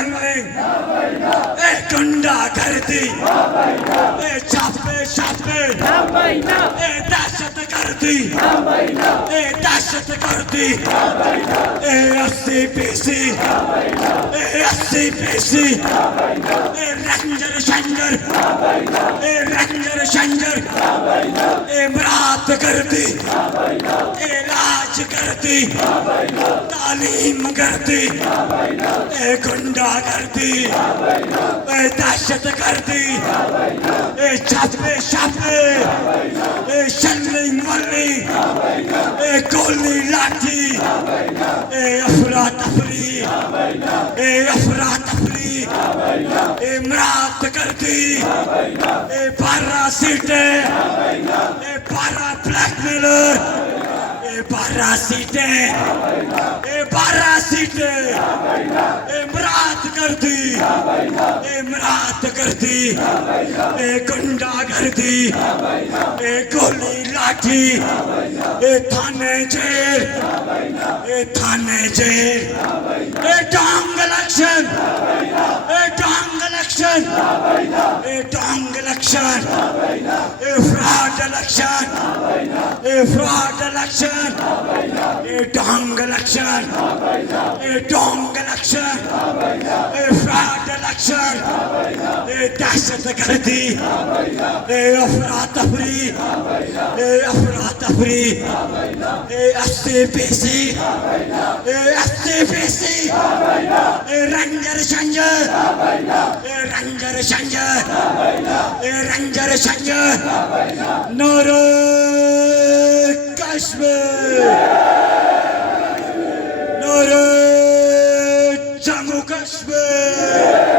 violence, गुंडागर्दी, छापे छापे, दहशतगर्दी, दहशतगर्दी, SCPC, SCPC, रंजर शंजर, रंजर शंजर, इमरात गर्दी, राज गर्दी, तालीम गर्दी, गुंडागर्दी, दहशतगर्दी, छापे छापे, शल्लिंग वल्ली, गोली लाठी, अफरा तफरी, अफरा तफरी, इमरात गर्दी, 12 सीटें, 12 ब्लैकमेलर, 12 सीटें, 12 सीटें, इमरात गर्दी, इमरात गर्दी, गुंडागर्दी, गोली लाठी, थाने जेल, थाने जेल, डांग इलेक्शन, डांग इलेक्शन, डांग election, fraud election, fraud election, डांग इलेक्शन, डांग इलेक्शन, फ्रॉड इलेक्शन, दहशतगर्दी, अफरा तफरी, अफरा तफरी, SCPC, SCPC, रंजर शंजर, रंजर शंजर, रंजर शंजर, नारे कश्मीर, नारे जम्मू कश्मीर।